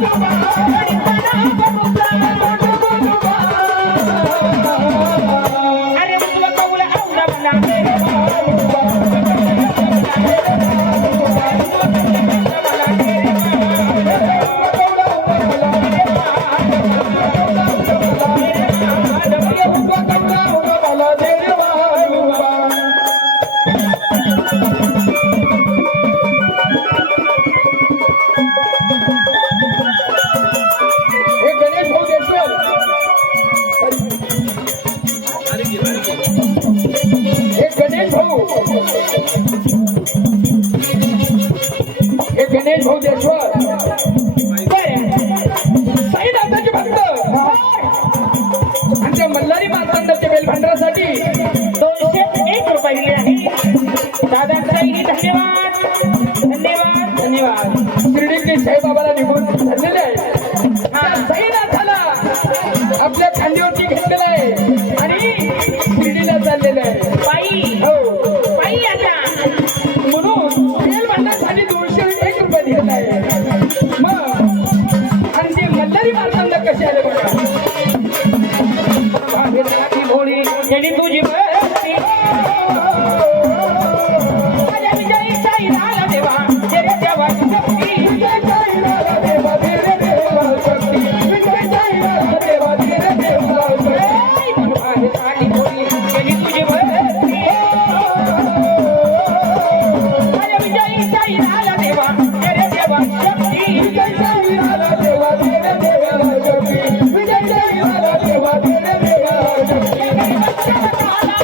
Thank you. भाऊ हे गणेश भाऊ देशवर साईनाथाचे भक्त. आमच्या मल्हारी मातांच्या बेलभांडासाठी दोनशे एक रुपये दिले आहे. दादा धन्यवाद. धन्यवाद. धन्यवाद. शिर्डीचे साईबाबाला निघून झालेले आहे. साईनाथाला आपल्या खांदीवरती घेतलेलं आहे. Thank you.